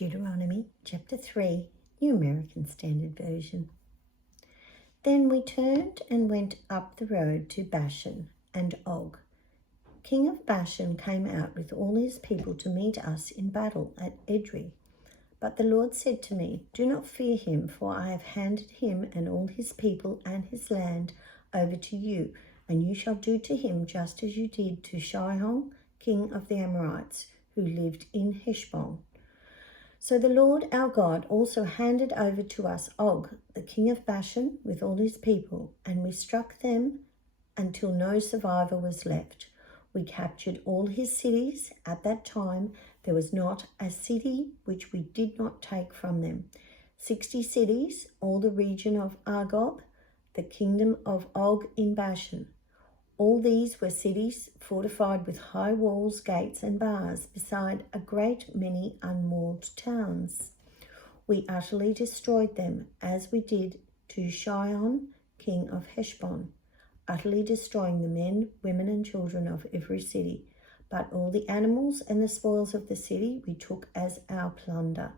Deuteronomy chapter 3, New American Standard Version. Then we turned and went up the road to Bashan, and Og, king of Bashan, came out with all his people to meet us in battle at Edrei. But the Lord said to me, "Do not fear him, for I have handed him and all his people and his land over to you, and you shall do to him just as you did to Sihon, king of the Amorites, who lived in Heshbon." So the Lord our God also handed over to us Og, the king of Bashan, with all his people, and we struck them until no survivor was left. We captured all his cities. At that time, there was not a city which we did not take from them. 60 cities, all the region of Argob, the kingdom of Og in Bashan. All these were cities fortified with high walls, gates, and bars, beside a great many unwalled towns. We utterly destroyed them, as we did to Sihon, king of Heshbon, utterly destroying the men, women, and children of every city. But all the animals and the spoils of the city we took as our plunder.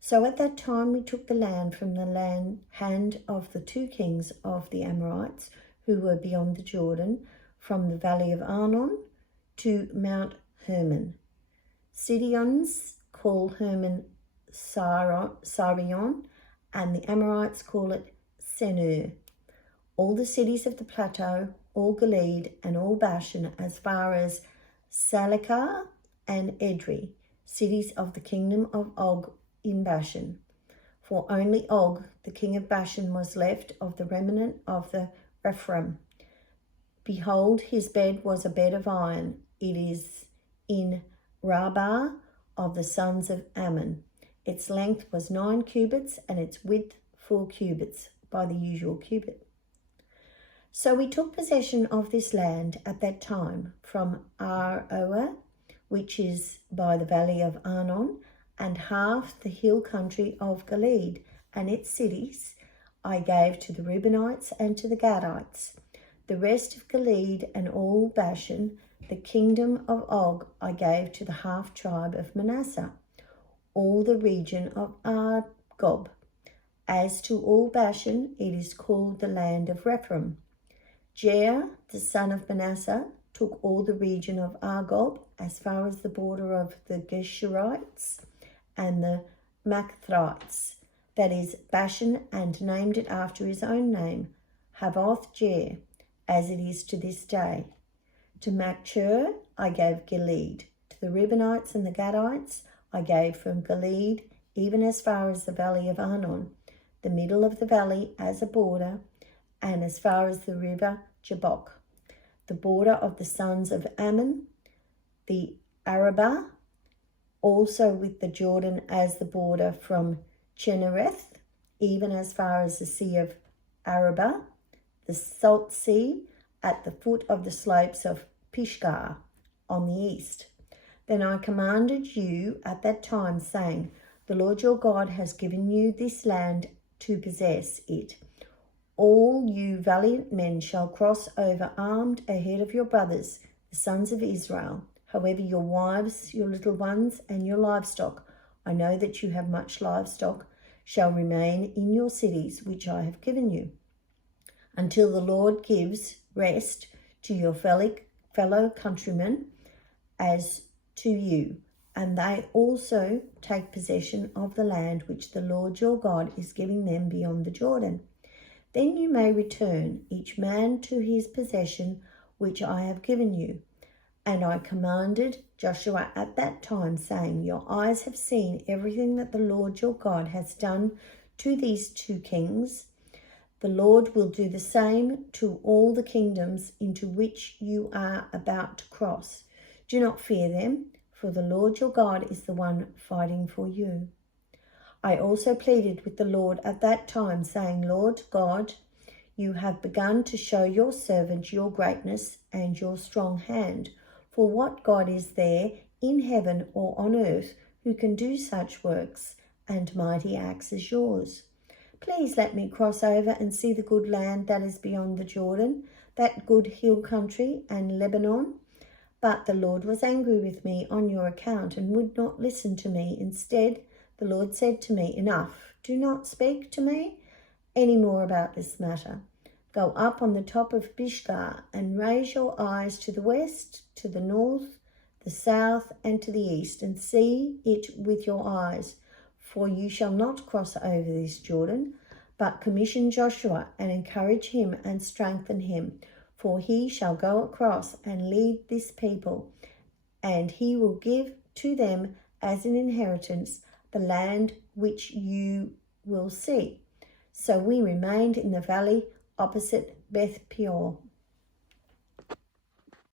So at that time we took the land from the hand of the 2 kings of the Amorites, who were beyond the Jordan, from the valley of Arnon to Mount Hermon. Sidonians call Hermon Sirion, and the Amorites call it Senir. All the cities of the plateau, all Gilead, and all Bashan, as far as Salekah and Edrei, cities of the kingdom of Og in Bashan. For only Og, the king of Bashan, was left of the remnant of the Rephaim. Behold, his bed was a bed of iron. It is in Rabbah of the sons of Ammon. Its length was 9 cubits, and its width 4 cubits, by the usual cubit. So we took possession of this land at that time from Aroer, which is by the valley of Arnon, and half the hill country of Gilead, and its cities I gave to the Reubenites and to the Gadites. The rest of Gilead and all Bashan, the kingdom of Og, I gave to the half-tribe of Manasseh, all the region of Argob. As to all Bashan, it is called the land of Rephaim. Jair, the son of Manasseh, took all the region of Argob as far as the border of the Geshurites and the Machathrites, that is Bashan, and named it after his own name, Havoth Jair, as it is to this day. To Machir I gave Gilead. To the Reubenites and the Gadites I gave from Gilead, even as far as the valley of Arnon, the middle of the valley as a border, and as far as the river Jabbok, the border of the sons of Ammon, the Arabah, also with the Jordan as the border from Chinnereth, even as far as the sea of Arabah, the salt sea at the foot of the slopes of Pisgah on the east. Then I commanded you at that time, saying, "The Lord your God has given you this land to possess it. All you valiant men shall cross over armed ahead of your brothers, the sons of Israel. However, your wives, your little ones, and your livestock, I know that you have much livestock, shall remain in your cities which I have given you, until the Lord gives rest to your fellow countrymen as to you, and they also take possession of the land which the Lord your God is giving them beyond the Jordan. Then you may return, each man to his possession which I have given you." And I commanded Joshua at that time, saying, "Your eyes have seen everything that the Lord your God has done to these 2 kings. The Lord will do the same to all the kingdoms into which you are about to cross. Do not fear them, for the Lord your God is the one fighting for you." I also pleaded with the Lord at that time, saying, "Lord God, you have begun to show your servant your greatness and your strong hand. For what God is there in heaven or on earth who can do such works and mighty acts as yours? Please let me cross over and see the good land that is beyond the Jordan, that good hill country and Lebanon." But the Lord was angry with me on your account and would not listen to me. Instead, The Lord said to me, Enough, do not speak to me any more about this matter. Go up on the top of Pisgah and raise your eyes to the west, to the north, the south, and to the east, and see it with your eyes. For you shall not cross over this Jordan, but commission Joshua and encourage him and strengthen him. For he shall go across and lead this people, and he will give to them as an inheritance the land which you will see. So we remained in the valley opposite Beth Peor.